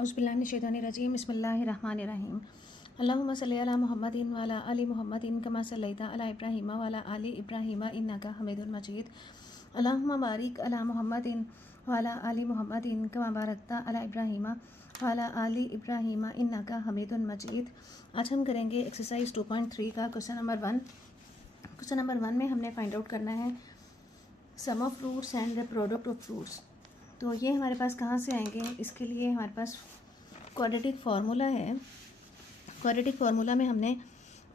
औज़ुबिल्लाहिमिनश्शैतानिर्रजीम बिस्मिल्लाहिर्रहमानिर्रहीम अल्लाहुम्मा सल्लि अला मुहम्मदिन व अला आलि मुहम्मदिन कमा सल्लैता अला इब्राहीम व अला आलि इब्राहीम इन्नका हमीदुल मजीद अल्लाहुम्मा बारिक अला मुहम्मदिन व अला आलि मुहम्मदिन कमा बारकता अला इब्राहीम व अला आलि इब्राहीम इन्नका हमीदुल मजीद। आज हम करेंगे एक्सरसाइज 2.3 का क्वेश्चन नंबर 1। क्वेश्चन नंबर 1 में हमने फाइंड आउट करना है sum of fruits and the product of fruits. तो ये हमारे पास कहाँ से आएंगे, इसके लिए हमारे पास क्वाड्रेटिक फार्मूला है। क्वाड्रेटिक फार्मूला में हमने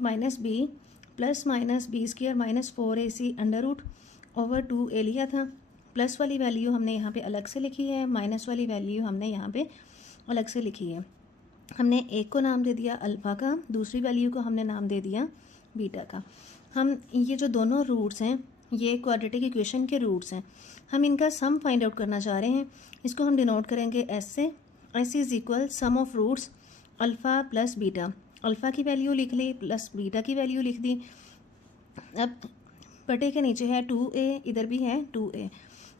-b plus minus b square minus 4ac under root over 2a लिया था। प्लस वाली वैल्यू हमने यहाँ पे अलग से लिखी है, माइनस वाली वैल्यू हमने यहाँ पे अलग से लिखी है। हमने एक को नाम दे दिया अल्फ़ा का, दूसरी वैल्यू को हमने नाम दे दिया बीटा का। हम ये जो दोनों रूट्स हैं ये क्वाड्रेटिक इक्वेशन के रूट्स हैं, हम इनका सम फाइंड आउट करना चाह रहे हैं। इसको हम डिनोट करेंगे एस से। S is equal sum of roots alpha plus beta. Alpha की वैल्यू लिख ली प्लस बीटा की वैल्यू लिख दी। अब बटे के नीचे है 2a, इधर भी है 2a।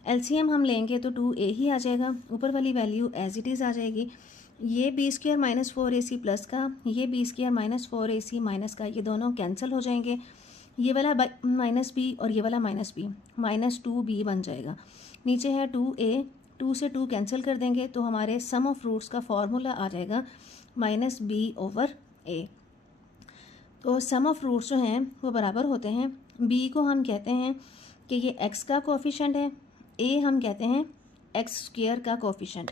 एलसीएम हम लेंगे तो 2a ही आ जाएगा, ऊपर वाली वैल्यू एज इट इज़ आ जाएगी। ये B square minus 4ac plus का, ये B square minus 4ac minus का, ये दोनों कैंसिल हो जाएंगे। ये वाला माइनस बी और ये वाला माइनस बी, माइनस 2b बन जाएगा। नीचे है 2a, 2 से 2 कैंसिल कर देंगे तो हमारे सम ऑफ रूट्स का फॉर्मूला आ जाएगा -b/a। तो सम ऑफ रूट्स जो हैं वो बराबर होते हैं, b को हम कहते हैं कि ये x का कोफिशेंट है, a हम कहते हैं x² का कोफिशेंट।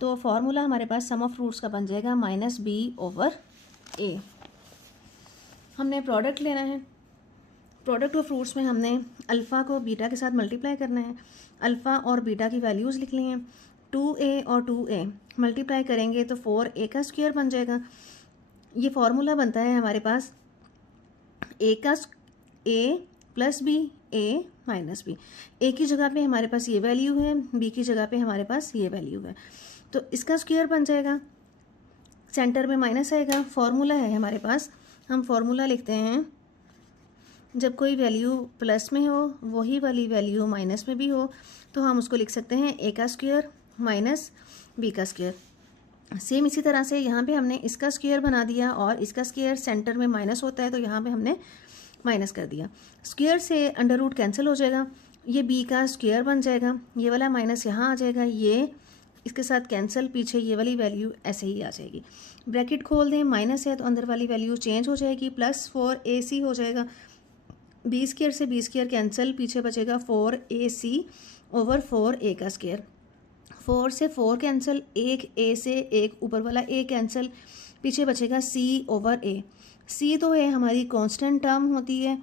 तो फॉर्मूला हमारे पास सम ऑफ रूट्स का बन जाएगा -b/a। हमने प्रोडक्ट लेना है। प्रोडक्ट ऑफ फ्रूट्स में हमने अल्फ़ा को बीटा के साथ मल्टीप्लाई करना है। अल्फ़ा और बीटा की वैल्यूज़ लिख ली हैं। 2a और 2a मल्टीप्लाई करेंगे तो 4a का स्क्वायर बन जाएगा। ये फार्मूला बनता है हमारे पास a plus b, a minus b। a की जगह पे हमारे पास ये वैल्यू है, b की जगह पे हमारे पास ये वैल्यू है, तो इसका स्क्वायर बन जाएगा। सेंटर में माइनस आएगा। फार्मूला है हमारे पास, हम फार्मूला लिखते हैं जब कोई वैल्यू प्लस में हो वही वाली वैल्यू माइनस में भी हो तो हम उसको लिख सकते हैं a का स्क्वायर माइनस b का स्क्वायर। सेम इसी तरह से यहाँ पे हमने इसका स्क्वायर बना दिया और इसका स्क्वायर सेंटर में माइनस होता है तो यहाँ पे हमने माइनस कर दिया। स्क्वायर से अंडर रूट कैंसिल हो जाएगा, ये b का स्क्वायर बन जाएगा, ये वाला माइनस यहाँ आ जाएगा, ये इसके साथ कैंसिल, पीछे ये वाली वैल्यू ऐसे ही आ जाएगी। ब्रैकेट खोल दें, माइनस है तो अंदर वाली वैल्यू चेंज हो जाएगी, प्लस 4ac हो जाएगा। बी स्क्वायर से बी स्क्वायर कैंसिल, पीछे बचेगा 4ac ओवर 4a का स्क्वायर। 4 से 4 कैंसिल, एक a से एक ऊपर वाला a कैंसिल, पीछे बचेगा c ओवर a। c तो है हमारी कांस्टेंट टर्म होती है,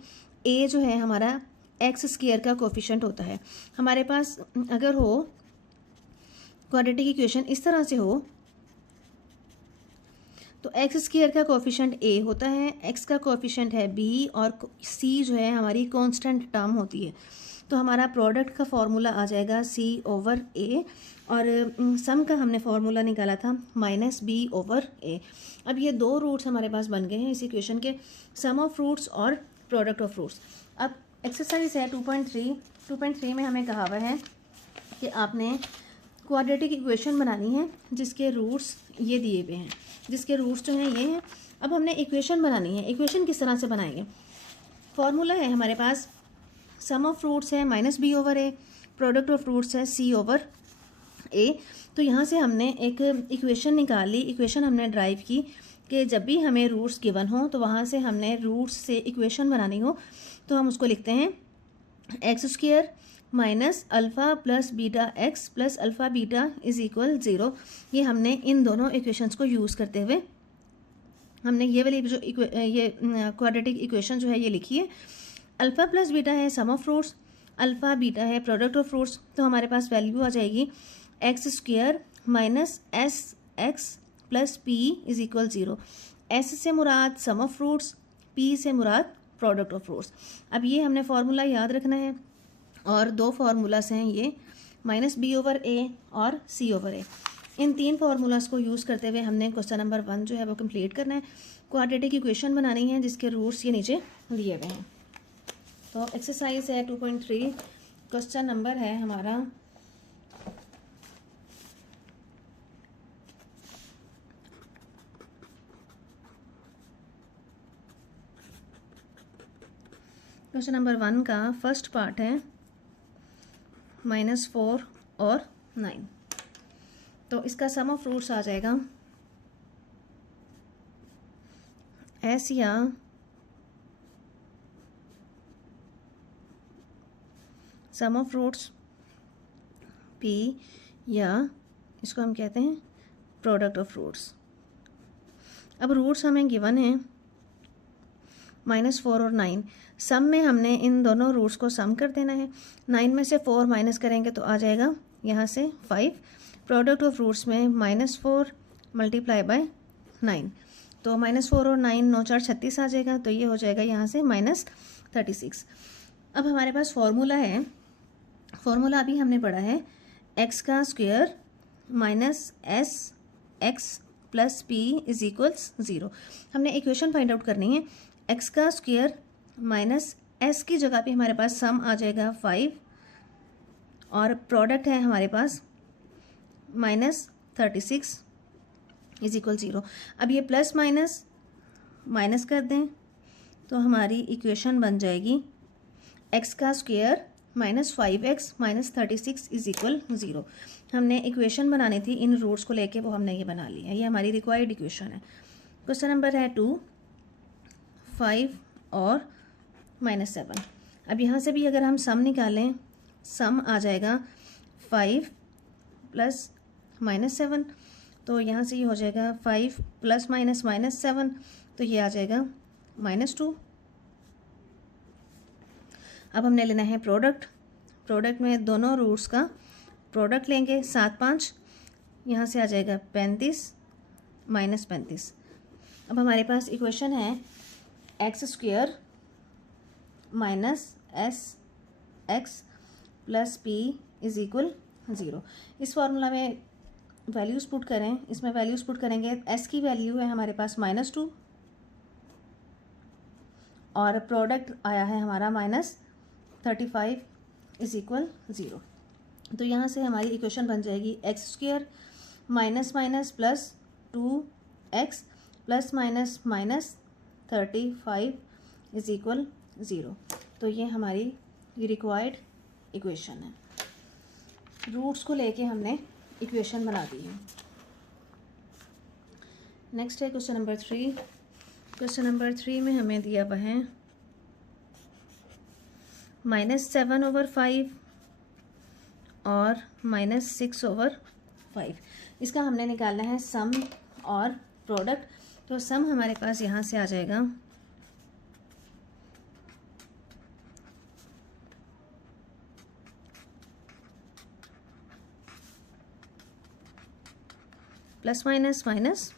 a जो है हमारा एक्स स्क्वायर का कोफिशिएंट होता है। हमारे पास अगर हो क्वाड्रेटिक इक्वेशन इस तरह से हो तो एक्स स्क्वायर का कोफिशिएंट a होता है, x का कोफिशिएंट है b और c जो है हमारी कांस्टेंट टर्म होती है। तो हमारा प्रोडक्ट का फॉर्मूला आ जाएगा c ओवर a और सम का हमने फार्मूला निकाला था -b/a। अब ये दो रूट्स हमारे पास बन गए हैं इस इक्वेशन के, सम ऑफ फ्रूट्स और प्रोडक्ट ऑफ फ्रूट्स। अब एक्सरसाइज है 2.3 में हमें कहा हुआ है कि आपने क्वाड्रेटिक इक्वेशन बनानी है जिसके रूट्स ये दिए हुए हैं, जिसके रूट्स जो हैं ये हैं। अब हमने इक्वेशन बनानी है। इक्वेशन किस तरह से बनाएंगे? फॉर्मूला है हमारे पास सम ऑफ फ्रूट्स है -b/a, प्रोडक्ट ऑफ फ्रूट्स है c/a। तो यहाँ से हमने एक इक्वेशन निकाल ली, इक्वेशन हमने ड्राइव की कि जब भी हमें रूट्स गिवन हो तो वहाँ से हमने रूट्स से इक्वेशन बनानी हो तो हम उसको लिखते हैं x² minus alpha plus beta x plus alpha beta is equal 0। ये हमने इन दोनों इक्वेशंस को यूज़ करते हुए हमने ये वाली जो ये क्वाड्रेटिक इक्वेशन जो है ये लिखी है। अल्फ़ा प्लस बीटा है sum of fruits, alpha beta है प्रोडक्ट ऑफ फ्रूट्स। तो हमारे पास वैल्यू आ जाएगी x² minus sx plus p is equal 0। s से मुराद सम ऑफ फ्रूट्स, p से मुराद प्रोडक्ट ऑफ फ्रूट्स। अब ये हमने फार्मूला याद रखना है और दो फार्मूलास हैं ये -b/a और c/a। इन तीन फार्मूलास को यूज़ करते हुए हमने क्वेश्चन नंबर 1 जो है वो कंप्लीट करना है। क्वाड्रेटिक इक्वेशन बनानी है जिसके रूट्स ये नीचे दिए हुए हैं। तो एक्सरसाइज है 2.3, क्वेश्चन नंबर है हमारा क्वेश्चन नंबर 1 का फर्स्ट पार्ट है -4 और 9। तो इसका सम ऑफ रूट्स आ जाएगा एस या सम ऑफ रूट्स पी या इसको हम कहते हैं प्रोडक्ट ऑफ रूट्स। अब रूट्स हमें गिवन है -4 और 9। सम में हमने इन दोनों रूट्स को सम कर देना है। 9 में से 4 माइनस करेंगे तो आ जाएगा यहाँ से 5। प्रोडक्ट ऑफ रूट्स में -4 मल्टीप्लाई बाय 9, तो -4 और 9 9 4 36 आ जाएगा। तो ये हो जाएगा यहाँ से -36। अब हमारे पास फॉर्मूला है, फॉर्मूला अभी हमने पढ़ा है x का square minus s x plus p is equals 0। हमने इक्वेशन फाइंड आउट करनी है। x का स्क्वायर माइनस s की जगह पे हमारे पास सम आ जाएगा 5 और प्रोडक्ट है हमारे पास -36 इज इक्वल 0। अब ये प्लस माइनस माइनस कर दें तो हमारी इक्वेशन बन जाएगी x का स्क्वायर -5x -36 इज इक्वल 0। हमने इक्वेशन बनानी थी इन रूट्स को लेके, वो हमने ये बना लिया। ये हमारी रिक्वायर्ड इक्वेशन है। क्वेश्चन नंबर है 2, 5 और -7। अब यहाँ से भी अगर हम सम निकालें, सम आ जाएगा 5 प्लस -7, तो यहाँ से ये हो जाएगा 5 प्लस -7, तो ये आ जाएगा -2। अब हमने लेना है प्रोडक्ट। प्रोडक्ट में दोनों रूट्स का प्रोडक्ट लेंगे, 7 5, यहाँ से आ जाएगा 35 -35। अब हमारे पास इक्वेशन है x square minus s x plus p is equal 0। इस फॉर्मूला में वैल्यूज पुट करें, इसमें वैल्यूज पुट करेंगे। एस की वैल्यू है हमारे पास -2 और प्रोडक्ट आया है हमारा -35 इज इक्वल 0। तो यहाँ से हमारी इक्वेशन बन जाएगी x square minus minus plus 2x plus minus -35 is equal 0। तो ये हमारी रिक्वायर्ड इक्वेशन है। रूट्स को लेके हमने इक्वेशन बना दी है। नेक्स्ट है क्वेश्चन नंबर 3। क्वेश्चन नंबर 3 में हमें दिया हुआ है -7/5 और -6/5। इसका हमने निकालना है सम और प्रोडक्ट। तो सम हमारे पास यहाँ से आ जाएगा प्लस माइनस माइनस,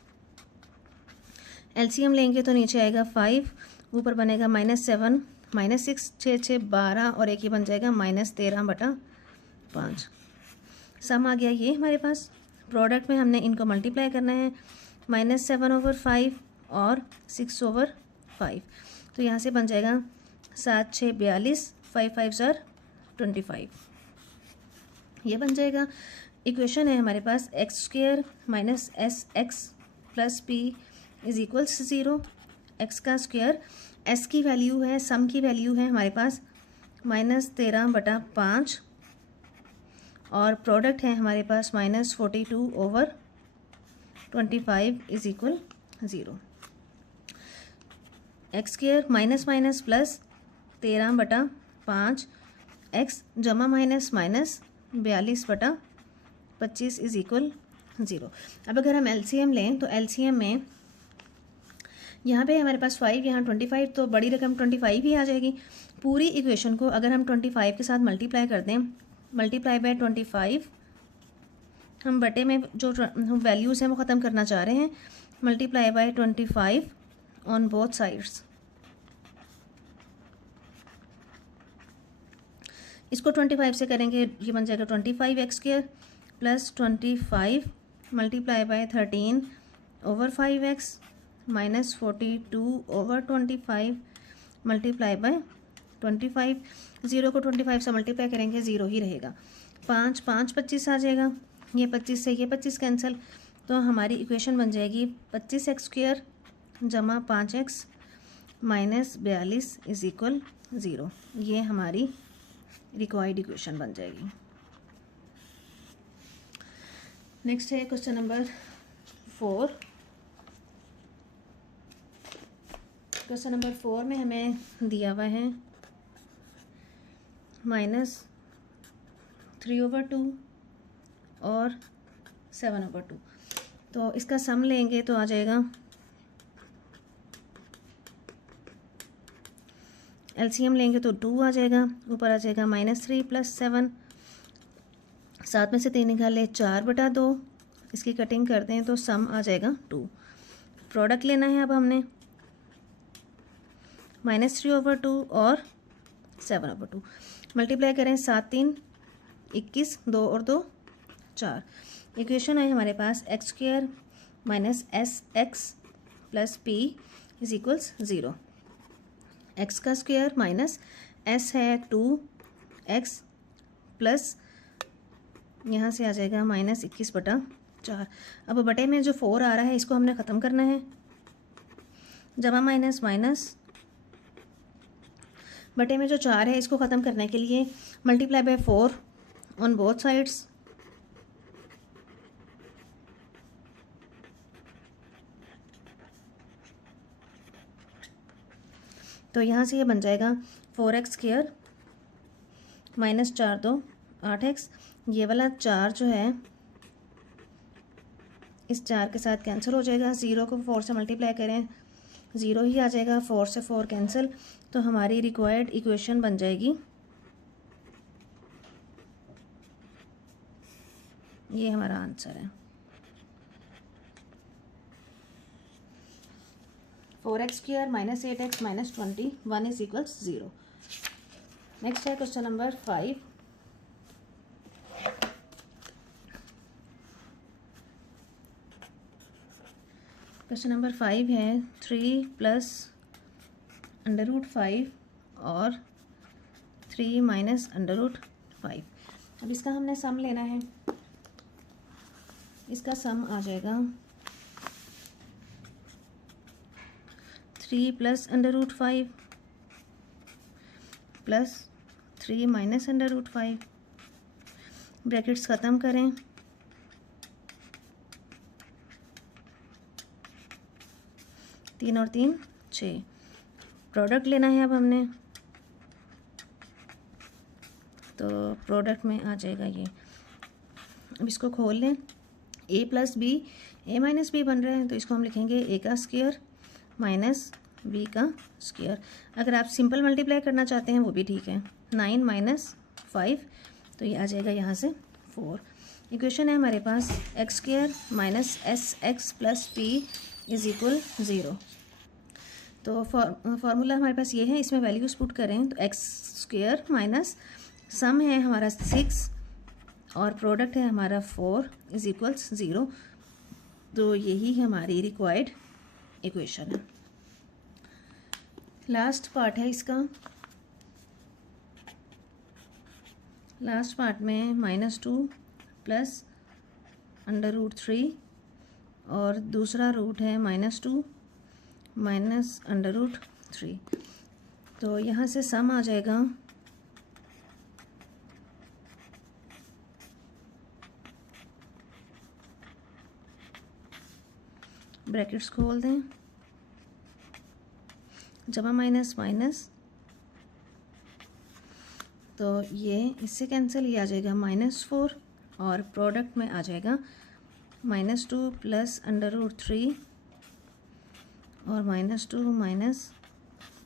एलसीएम लेंगे तो नीचे आएगा 5, ऊपर बनेगा -7 -6 6 6 12 और एक ही बन जाएगा -13/5। सम आ गया ये हमारे पास। प्रोडक्ट में हमने इनको मल्टीप्लाई करना है, -7/5 और 6/5। तो यहाँ से बन जाएगा 7 6 42, 5 5 25, ये बन जाएगा। इक्वेशन है हमारे पास x square minus s x plus p is equals 0। X का स्क्वायर, एस की वैल्यू है, सम की वैल्यू है हमारे पास -13/5 और प्रोडक्ट है हमारे पास -42/25 is equal 0। X square minus minus plus 13/5 x जमा माइनस माइनस 42/25 इज इक्वल 0। अब अगर हम एलसीएम लें तो एलसीएम में यहाँ पे हमारे पास 5, यहाँ 25, तो बड़ी रकम 25 ही आ जाएगी। पूरी इक्वेशन को अगर हम 25 के साथ मल्टीप्लाई कर दें, मल्टीप्लाई बाय 25, हम बटे में जो वैल्यूज़ हैं वो ख़त्म करना चाह रहे हैं, multiply by 25 on both sides. इसको 25 से करेंगे, ये बन जाएगा 25x square plus 25 multiply by 13/5x minus 42/25 multiply by 25। 0 को 25 से मल्टीप्लाई करेंगे 0 ही रहेगा। 5 5 25 आ जाएगा, ये 25 से ये 25 कैंसिल, तो हमारी इक्वेशन बन जाएगी 25x स्क्वायर जमा 5x minus 42 is equal zero. ये हमारी रिक्वायर्ड इक्वेशन बन जाएगी। नेक्स्ट है क्वेश्चन नंबर 4। क्वेश्चन नंबर 4 में हमें दिया हुआ है -3/2 और 7/2। तो इसका सम लेंगे तो आ जाएगा, एलसीएम लेंगे तो 2 आ जाएगा, ऊपर आ जाएगा -3 + 7, 7 में से 3 निकाले 4/2, इसकी कटिंग करते हैं तो सम आ जाएगा 2। प्रोडक्ट लेना है अब हमने, -3/2 और 7/2 मल्टीप्लाई करें, 7 3 21, 2 और 2 4। इक्वेशन है हमारे पास x² - SX + P = 0। x का स्क्वायर माइनस s है 2x प्लस यहाँ से आ जाएगा -21/4। अब बटे में जो 4 आ रहा है इसको हमने ख़त्म करना है, जमा माइनस माइनस, बटे में जो 4 है इसको ख़त्म करने के लिए multiply by 4 on both sides. तो यहाँ से ये बन जाएगा 4x² -4 2 8x। ये वाला 4 जो है इस 4 के साथ कैंसिल हो जाएगा, 0 को 4 से मल्टीप्लाई करें 0 ही आ जाएगा, 4 से 4 कैंसिल। तो हमारी रिक्वायर्ड इक्वेशन बन जाएगी, ये हमारा आंसर है 4x² - 8x - 21 = 0। नेक्स्ट है क्वेश्चन नंबर 5। क्वेश्चन नंबर 5 है 3 + √5 और 3 - √5। अब इसका हमने सम लेना है, इसका सम आ जाएगा 3 + √5 प्लस 3 - √5, ब्रैकेट्स ख़त्म करें, तीन और 3 6। प्रोडक्ट लेना है अब हमने, तो प्रोडक्ट में आ जाएगा ये। अब इसको खोल लें, a + b, a - b बन रहा है तो इसको हम लिखेंगे a का स्क्वायर माइनस b का स्क्वायर। अगर आप सिंपल मल्टीप्लाई करना चाहते हैं वो भी ठीक है, 9 - 5 तो ये आ जाएगा यहाँ से 4। इक्वेशन है हमारे पास x² - SX + P = 0। तो फार्मूला हमारे पास ये है, इसमें वैल्यूज़ पुट करें तो x² माइनस सम है हमारा 6 और प्रोडक्ट है हमारा 4 = 0। तो यही हमारी रिक्वायर्ड इक्वेशन है। लास्ट पार्ट है इसका, लास्ट पार्ट में -2 + √3 और दूसरा रूट है -2 - √3। तो यहाँ से सम आ जाएगा ब्रैकेट्स खोल दें, जमा माइनस माइनस, तो ये इससे कैंसिल, ये आ जाएगा -4 और प्रोडक्ट में आ जाएगा -2 + √3 और -2 -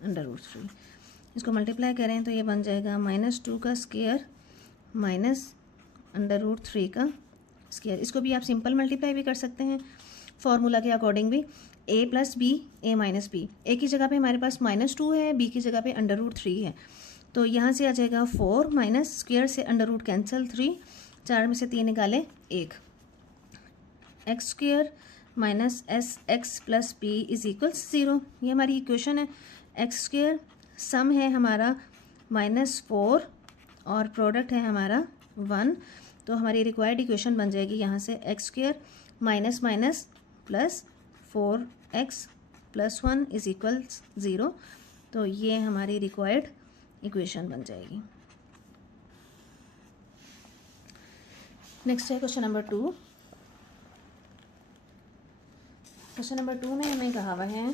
√3। इसको मल्टीप्लाई करें तो ये बन जाएगा -2 का स्क्वायर -√3 का स्क्वायर। इसको भी आप सिंपल मल्टीप्लाई भी कर सकते हैं फॉर्मूला के अकॉर्डिंग भी, a + b a - b, a की जगह पे हमारे पास -2 है, b की जगह पे √3 है, तो यहाँ से आ जाएगा 4 माइनस स्क्वायर से √ कैंसिल 3, 4 में से 3 निकाले 1, x² - SX + P = 0। ये हमारी इक्वेशन है। x² सम है हमारा -4 और प्रोडक्ट है हमारा 1। तो हमारी रिक्वायर्ड इक्वेशन बन जाएगी यहाँ से x² minus minus plus 4x + 1 = 0। तो ये हमारी रिक्वायर्ड इक्वेशन बन जाएगी। नेक्स्ट है क्वेश्चन नंबर 2। क्वेश्चन नंबर 2 में हमें कहा हुआ है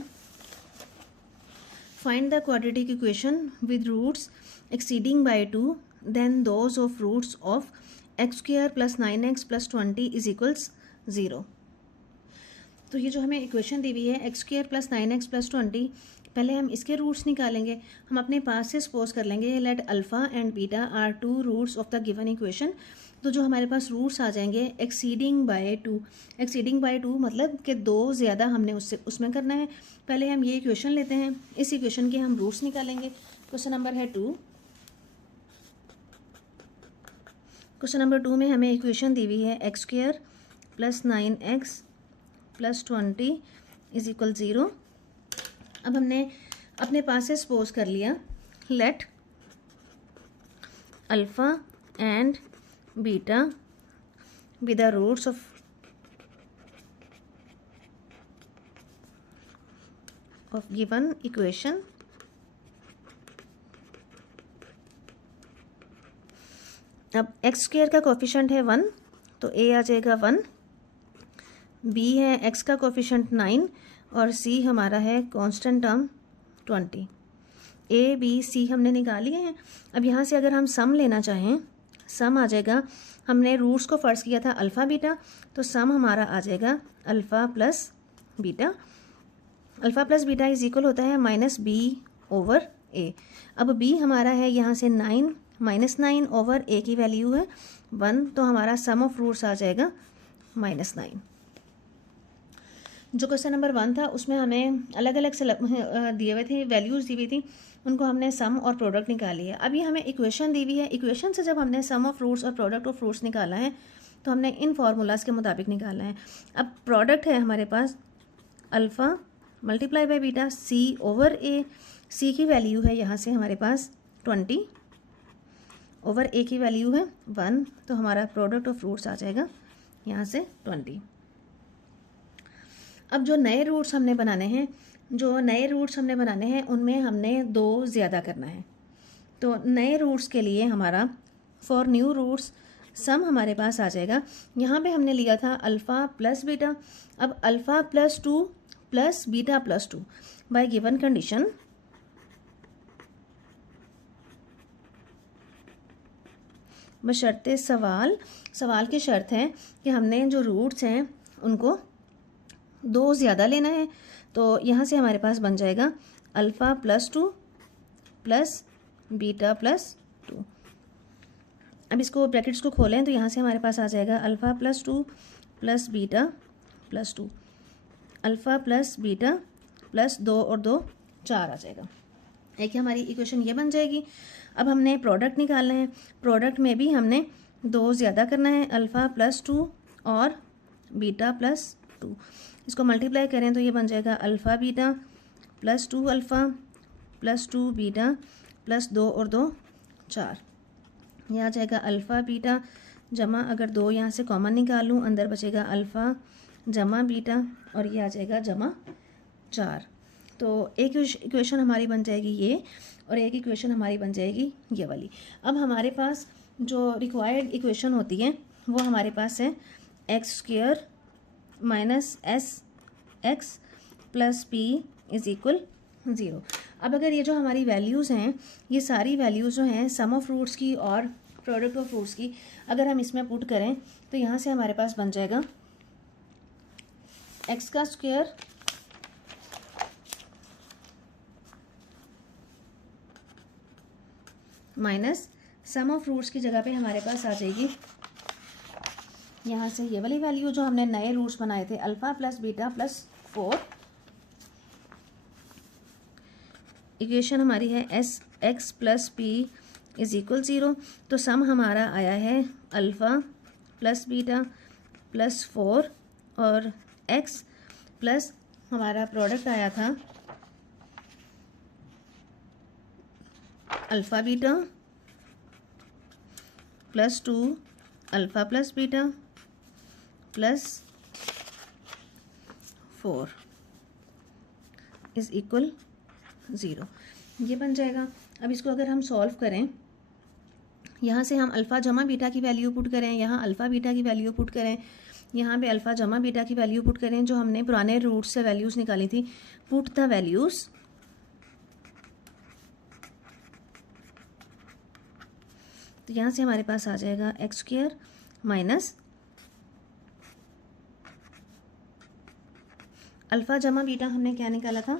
find the quadratic equation with roots exceeding by 2 then those of roots of x square plus 9x plus 20 is equals 0। तो ये जो हमें इक्वेशन दी हुई है x square plus 9x plus 20, पहले हम इसके रूट्स निकालेंगे। हम अपने पास से सपोज कर लेंगे let alpha and beta are 2 roots of the given equation. तो जो हमारे पास रूट्स आ जाएंगे एक्सीडिंग बाय 2, एक्सीडिंग बाय 2 मतलब कि 2 ज़्यादा हमने उसमें करना है। पहले हम ये इक्वेशन लेते हैं, इस इक्वेशन के हम रूट्स निकालेंगे। क्वेश्चन नंबर है 2। क्वेश्चन नंबर 2 में हमें इक्वेशन दी हुई है x square plus 9x plus 20 is equal 0। अब हमने अपने पास से सपोज कर लिया let alpha and beta with the roots of given equation. अब एक्स स्क्वायर का कोफिशिएंट है 1, तो ए आ जाएगा 1, बी है एक्स का कोफिशिएंट 9 और सी हमारा है constant term 20। A b c हमने निकाल लिए हैं। अब यहाँ से अगर हम सम लेना चाहें, सम आ जाएगा, हमने रूट्स को फर्स्ट किया था अल्फ़ा बीटा, तो सम हमारा आ जाएगा alpha plus beta. Alpha plus beta is equal होता है माइनस बी ओवर ए। अब बी हमारा है यहाँ से 9 -9 ओवर ए की वैल्यू है 1, तो हमारा सम ऑफ रूट्स आ जाएगा -9। जो क्वेश्चन नंबर 1 था उसमें हमें अलग अलग से दिए हुए थे, वैल्यूज़ दी हुई थी, उनको हमने सम और प्रोडक्ट निकाली है। अभी हमें इक्वेशन दी हुई है, इक्वेशन से जब हमने सम ऑफ फ्रूट्स और प्रोडक्ट ऑफ फ्रूट्स निकाला है तो हमने इन फार्मूलाज के मुताबिक निकालना है। अब प्रोडक्ट है हमारे पास alpha multiply by beta C over A. C की वैल्यू है यहाँ से हमारे पास 20 ओवर ए की वैल्यू है 1, तो हमारा प्रोडक्ट ऑफ फ्रूट्स आ जाएगा यहाँ से 20। अब जो नए रूट्स हमने बनाने हैं उनमें हमने 2 ज़्यादा करना है। तो नए रूट्स के लिए हमारा फॉर न्यू रूट्स सम हमारे पास आ जाएगा। यहाँ पे हमने लिया था अल्फ़ा प्लस बीटा। अब alpha plus 2 plus beta plus 2 bye given condition बशर्ते सवाल की शर्त है कि हमने जो रूट्स हैं उनको 2 ज़्यादा लेना है। तो यहाँ से हमारे पास बन जाएगा alpha plus 2 plus beta plus 2। अब इसको ब्रैकेट्स को खोलें तो यहाँ से हमारे पास आ जाएगा alpha plus 2 plus beta plus 2, alpha plus beta plus 2 और 2 4 आ जाएगा। एक हमारी इक्वेशन ये बन जाएगी। अब हमने प्रोडक्ट निकालना है, प्रोडक्ट में भी हमने 2 ज़्यादा करना है, अल्फ़ा प्लस 2 और बीटा प्लस 2। इसको मल्टीप्लाई करें तो ये बन जाएगा alpha beta plus 2 alpha plus 2 beta plus 2 और 2 4। यह आ जाएगा अल्फ़ा बीटा जमा, अगर 2 यहाँ से कॉमन निकालूँ अंदर बचेगा अल्फ़ा जमा बीटा और ये आ जाएगा जमा 4। तो एक इक्वेशन हमारी बन जाएगी ये और एक इक्वेशन हमारी बन जाएगी ये वाली। अब हमारे पास जो रिक्वायर्ड इक्वेशन होती है वो हमारे पास है x square minus s x plus p is equal 0। अब अगर ये जो हमारी वैल्यूज़ हैं, ये सारी वैल्यूज़ जो हैं सम ऑफ फ्रूट्स की और प्रोडक्ट ऑफ फ्रूट्स की, अगर हम इसमें पुट करें तो यहाँ से हमारे पास बन जाएगा एक्स का square minus sum of roots की जगह पे हमारे पास आ जाएगी यहाँ से ये वाली वैल्यू जो हमने नए रूट्स बनाए थे alpha plus beta plus 4। Equation हमारी है S x plus p is equal 0। तो सम हमारा आया है अल्फ़ा प्लस बीटा प्लस 4 और एक्स प्लस हमारा प्रोडक्ट आया था alpha beta plus 2 alpha plus beta plus 4 is equal 0। ये बन जाएगा। अब इसको अगर हम सॉल्व करें, यहाँ से हम अल्फ़ा जमा बीटा की वैल्यू पुट करें, यहाँ अल्फ़ा बीटा की वैल्यू पुट करें, यहाँ पे अल्फ़ा जमा बीटा की वैल्यू पुट करें, जो हमने पुराने रूट से वैल्यूज़ निकाली थी। पुट द वैल्यूज़, तो यहाँ से हमारे पास आ जाएगा एक्स स्क्वायर माइनस अल्फ़ा जमा बीटा हमने क्या निकाला था,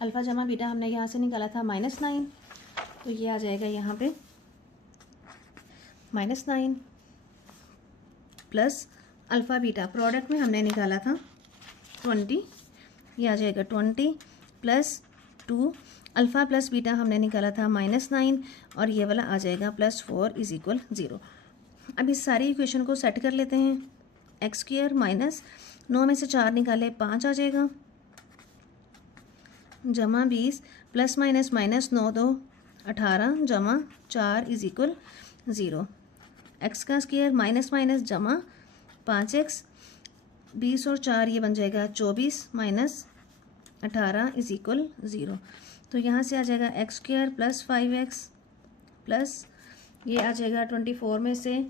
अल्फ़ा जमा बीटा हमने यहाँ से निकाला था -9, तो ये आ जाएगा यहाँ पे -9 प्लस अल्फ़ा बीटा प्रोडक्ट में हमने निकाला था 20, ये आ जाएगा 20 प्लस 2, अल्फ़ा प्लस बीटा हमने निकाला था -9 और ये वाला आ जाएगा +4 = 0। अब इस सारी इक्वेशन को सेट कर लेते हैं। एक्स स्क्वायर माइनस 9 में से 4 निकाले 5 आ जाएगा, जमा 20 प्लस माइनस -9 2 18 जमा 4 = 0। एक्स का स्क्वायर माइनस माइनस जमा 5x, 20 और 4 ये बन जाएगा 24 माइनस 18 = 0। तो यहाँ से आ जाएगा x square plus 5x plus ये आ जाएगा 24 में से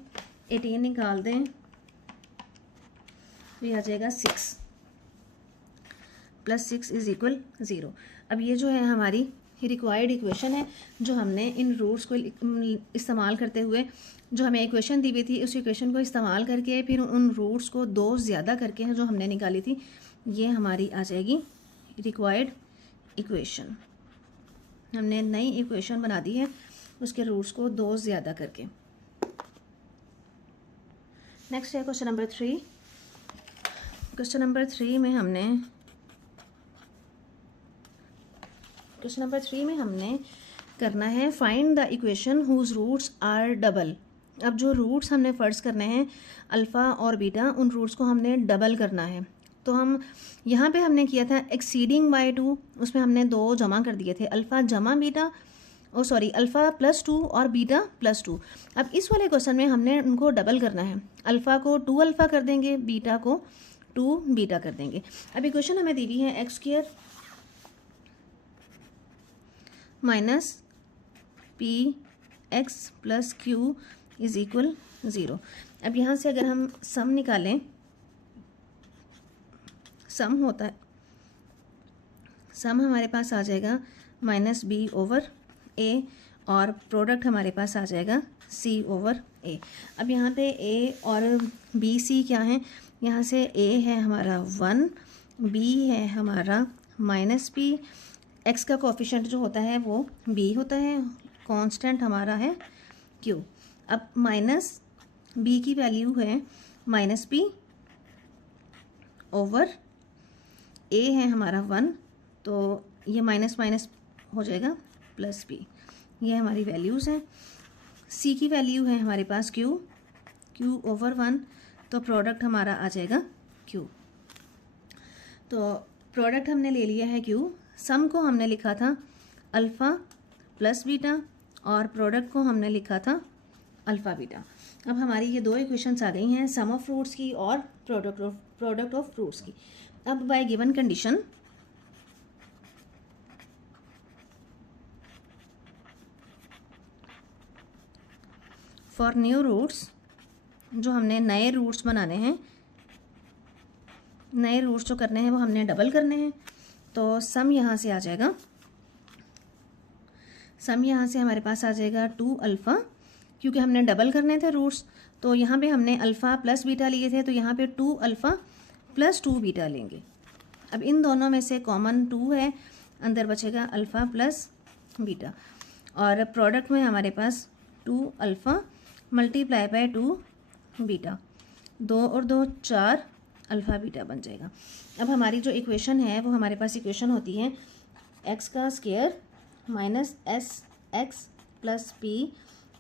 18 निकाल दें, ये आ जाएगा 6 प्लस 6 = 0। अब ये जो है हमारी रिक्वायर्ड इक्वेशन है, जो हमने इन रूट्स को इस्तेमाल करते हुए, जो हमें इक्वेशन दी हुई थी उस इक्वेशन को इस्तेमाल करके फिर उन रूट्स को 2 ज़्यादा करके जो हमने निकाली थी, ये हमारी आ जाएगी रिक्वायर्ड इक्वेशन। हमने नई इक्वेशन बना दी है उसके रूट्स को 2 ज़्यादा करके। नेक्स्ट है क्वेश्चन नंबर 3। क्वेश्चन नंबर 3 में हमने करना है find the equation whose roots are double. अब जो रूट्स हमने फ़र्ज करने हैं अल्फ़ा और बीटा, उन रूट्स को हमने डबल करना है। तो हम यहाँ पे हमने किया था एक्सीडिंग बाय 2, उसमें हमने 2 जमा कर दिए थे, अल्फ़ा जमा बीटा, अल्फ़ा +2 और बीटा +2। अब इस वाले क्वेश्चन में हमने उनको डबल करना है, अल्फ़ा को 2 अल्फ़ा कर देंगे, बीटा को 2 बीटा कर देंगे। अब इक्वेशन हमें दी हुई है x square minus px plus q = 0। अब यहाँ से अगर हम सम निकालें, सम होता है, सम हमारे पास आ जाएगा -b/a और प्रोडक्ट हमारे पास आ जाएगा c/a। अब यहाँ पे a और b c क्या है, यहाँ से a है हमारा 1, b है हमारा -p, x का कोफिशिएंट जो होता है वो b होता है, कांस्टेंट हमारा है q। अब माइनस b की वैल्यू है -p ओवर a है हमारा 1, तो ये माइनस माइनस हो जाएगा +p। ये हमारी वैल्यूज़ हैं। c की वैल्यू है हमारे पास q/1, तो प्रोडक्ट हमारा आ जाएगा q। तो प्रोडक्ट हमने ले लिया है q, सम को हमने लिखा था अल्फ़ा प्लस बीटा और प्रोडक्ट को हमने लिखा था अल्फ़ा बीटा। अब हमारी ये 2 इक्वेशंस आ गई हैं, सम ऑफ फ्रूट्स की और प्रोडक्ट ऑफ फ्रूट्स की। अब by given condition for new roots, जो हमने नए रूट्स बनाने हैं, नए रूट्स जो करने हैं वो हमने डबल करने हैं। तो सम यहाँ से आ जाएगा, सम यहाँ से हमारे पास आ जाएगा 2 अल्फ़ा, क्योंकि हमने डबल करने थे रूट्स, तो यहाँ पे हमने अल्फ़ा प्लस बीटा लिए थे, तो यहाँ पे 2 अल्फ़ा प्लस 2 बीटा लेंगे। अब इन दोनों में से कॉमन 2 है, अंदर बचेगा अल्फ़ा प्लस बीटा, और प्रोडक्ट में हमारे पास 2 अल्फ़ा मल्टीप्लाई बाय 2 बीटा, 2 और 2 4 अल्फ़ा बीटा बन जाएगा। अब हमारी जो इक्वेशन है वो हमारे पास इक्वेशन होती है एक्स का square minus SX plus p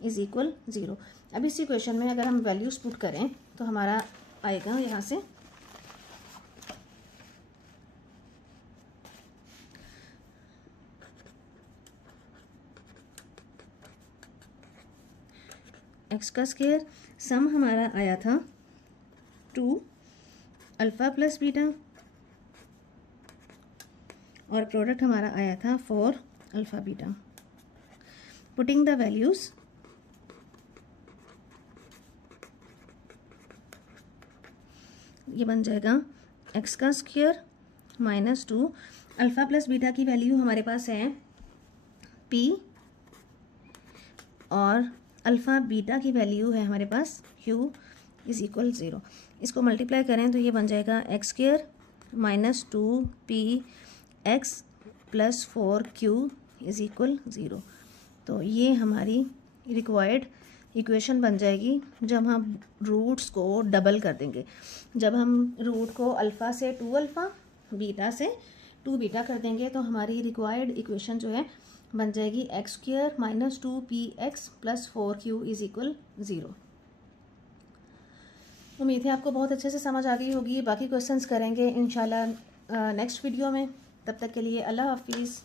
= 0। अब इस इक्वेशन में अगर हम वैल्यूज़ पुट करें तो हमारा आएगा यहाँ से एक्स का स्क्वायर, सम हमारा आया था 2 अल्फ़ा प्लस बीटा और प्रोडक्ट हमारा आया था 4 alpha beta. Putting the values, ये बन जाएगा एक्स का square minus 2, alpha plus beta की वैल्यू हमारे पास है p और अल्फ़ा बीटा की वैल्यू है हमारे पास q इज़ इक्वल 0। इसको मल्टीप्लाई करें तो ये बन जाएगा x square minus 2p x plus 4q is equal 0। तो ये हमारी रिक्वायर्ड इक्वेशन बन जाएगी जब हम रूट्स को डबल कर देंगे। जब हम रूट को अल्फ़ा से 2 अल्फ़ा, बीटा से 2 बीटा कर देंगे तो हमारी रिक्वायर्ड इक्वेशन जो है बन जाएगी x square minus 2p x plus 4q is equal 0। उम्मीद है आपको बहुत अच्छे से समझ आ गई होगी। बाकी क्वेश्चंस करेंगे इंशाल्लाह नेक्स्ट वीडियो में। तब तक के लिए अल्लाह हाफिज़।